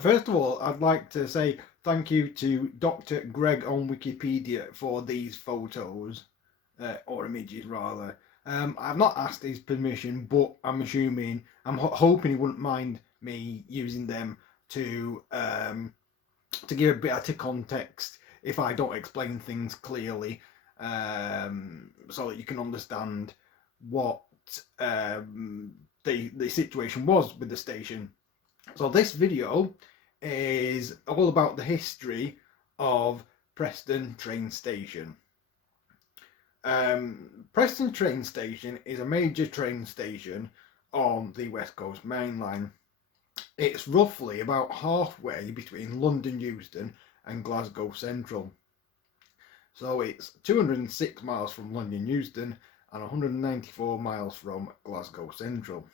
First of all, I'd like to say thank you to Dr. Greg on Wikipedia for these photos, or images rather. I've not asked his permission, but I'm hoping he wouldn't mind me using them to give a bit of context if I don't explain things clearly, so that you can understand what the situation was with the station. So this video is all about the history of Preston Train Station. Preston Train Station is a major train station on the West Coast Main Line. It's roughly about halfway between London Euston and Glasgow Central. So it's 206 miles from London Euston and 194 miles from Glasgow Central.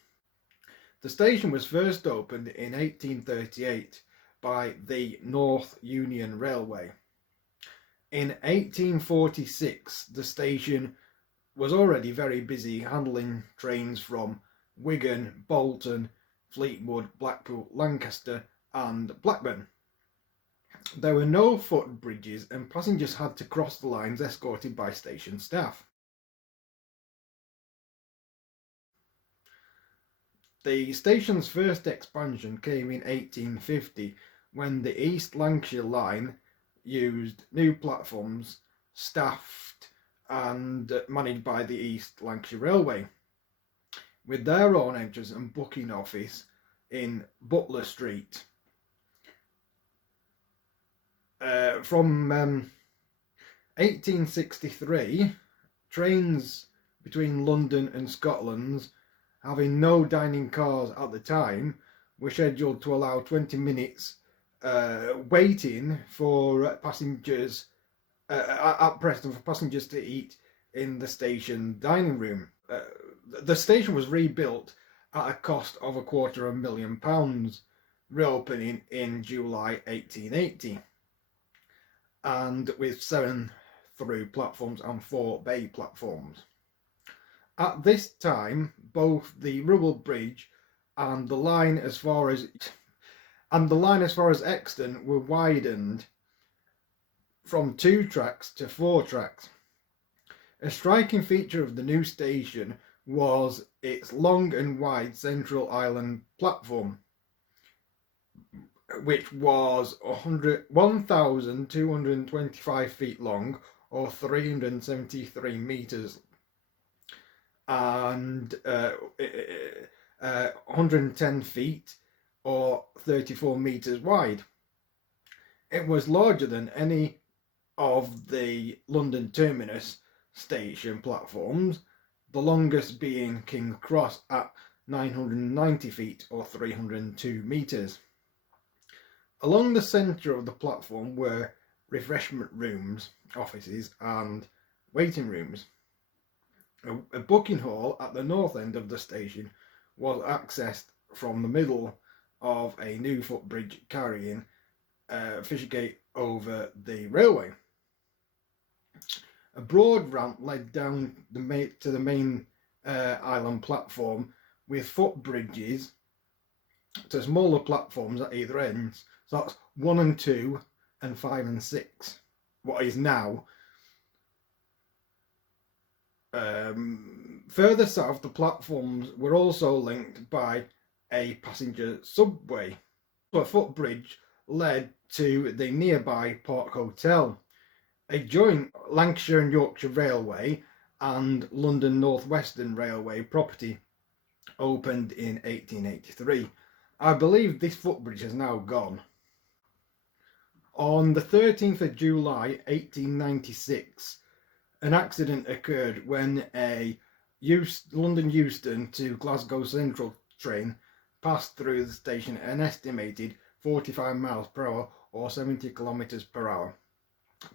The station was first opened in 1838 by the North Union Railway. In 1846, the station was already very busy handling trains from Wigan, Bolton, Fleetwood, Blackpool, Lancaster and Blackburn. There were no footbridges and passengers had to cross the lines escorted by station staff. The station's first expansion came in 1850 when the East Lancashire line used new platforms staffed and managed by the East Lancashire Railway, with their own entrance and booking office in Butler Street. From 1863, trains between London and Scotland, having no dining cars at the time, were scheduled to allow 20 minutes waiting for passengers at Preston, for passengers to eat in the station dining room. The station was rebuilt at a cost of £250,000, reopening in July 1880, and with 7 through platforms and 4 bay platforms. At this time, both the Ribble Bridge and the line as far as Exton were widened from 2 tracks to 4 tracks. A striking feature of the new station was its long and wide central island platform, which was 1,225 feet long, or 373 meters, and 110 feet or 34 meters wide. It was larger than any of the London Terminus station platforms, the longest being King's Cross at 990 feet or 302 meters. Along the centre of the platform were refreshment rooms, offices and waiting rooms. A booking hall at the north end of the station was accessed from the middle of a new footbridge carrying Fishergate over the railway. A broad ramp led down to the main island platform, with footbridges to smaller platforms at either end. So that's 1 and 2 and 5 and 6, what is now. Further south, the platforms were also linked by a passenger subway. A footbridge led to the nearby Park Hotel, a joint Lancashire and Yorkshire Railway and London North Western Railway property, opened in 1883. I believe this footbridge has now gone. On the 13th of July 1896, an accident occurred when a London Euston to Glasgow Central train passed through the station at an estimated 45 miles per hour or 70 kilometers per hour,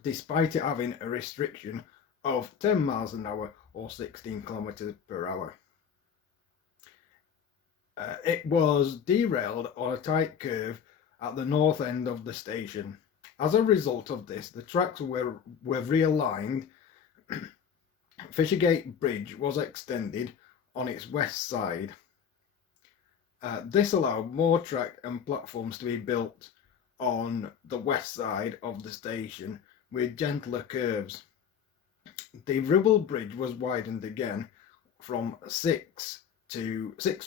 despite it having a restriction of 10 miles an hour or 16 kilometers per hour. It was derailed on a tight curve at the north end of the station. As a result of this, the tracks were realigned. Fishergate Bridge was extended on its west side. This allowed more track and platforms to be built on the west side of the station with gentler curves. The Ribble Bridge was widened again from 6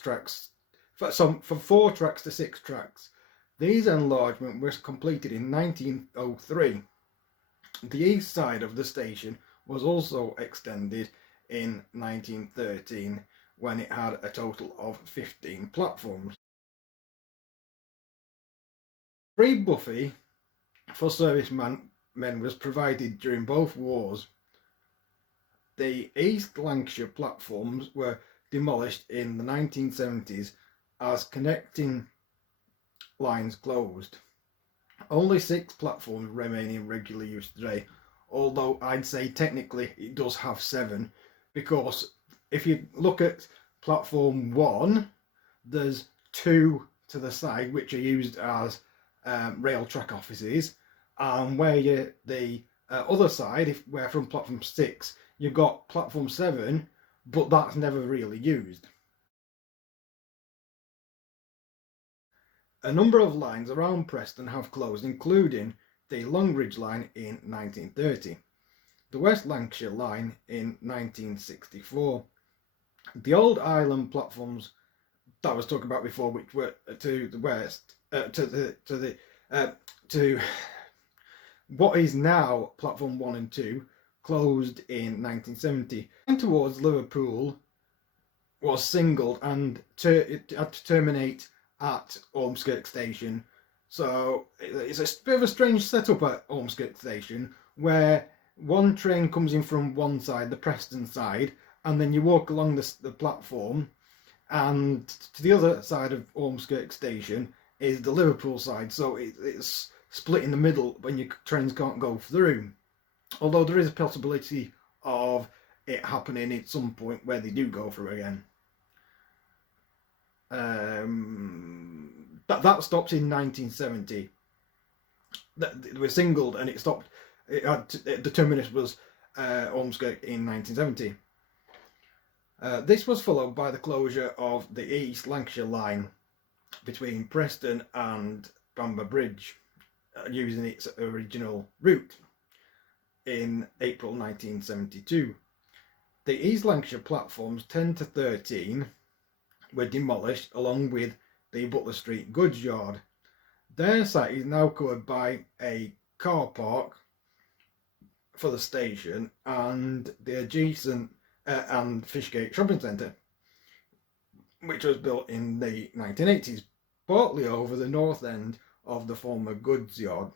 tracks, from 4 tracks to 6 tracks. These enlargements were completed in 1903. The east side of the station was also extended in 1913 when it had a total of 15 platforms. Free buffet for servicemen was provided during both wars. The East Lancashire platforms were demolished in the 1970s as connecting lines closed. Only 6 platforms remain in regular use today, although I'd say technically it does have 7, because if you look at platform 1, there's 2 to the side which are used as rail track offices, and where the other side, where from platform 6, you've got platform 7, but that's never really used. A number of lines around Preston have closed, including the Longridge line in 1930, the West Lancashire line in 1964. The old island platforms that I was talking about before, which were to the west, to what is now platform 1 and 2, closed in 1970. And towards Liverpool was singled and it had to terminate at Ormskirk Station. So it's a bit of a strange setup at Ormskirk Station, where one train comes in from one side, the Preston side, and then you walk along the platform, and to the other side of Ormskirk Station is the Liverpool side. So it's split in the middle when your trains can't go through. Although there is a possibility of it happening at some point where they do go through again. That stopped in 1970. They were singled and it stopped. The terminus was Ormskirk in 1970. This was followed by the closure of the East Lancashire line between Preston and Bamber Bridge, using its original route in April 1972. The East Lancashire platforms 10 to 13 were demolished along with the Butler Street goods yard. Their site is now covered by a car park for the station and the adjacent and Fishgate shopping centre, which was built in the 1980s, partly over the north end of the former goods yard.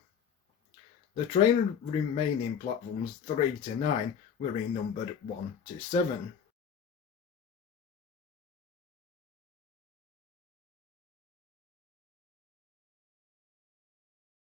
The train remaining platforms 3 to 9 were renumbered 1 to 7.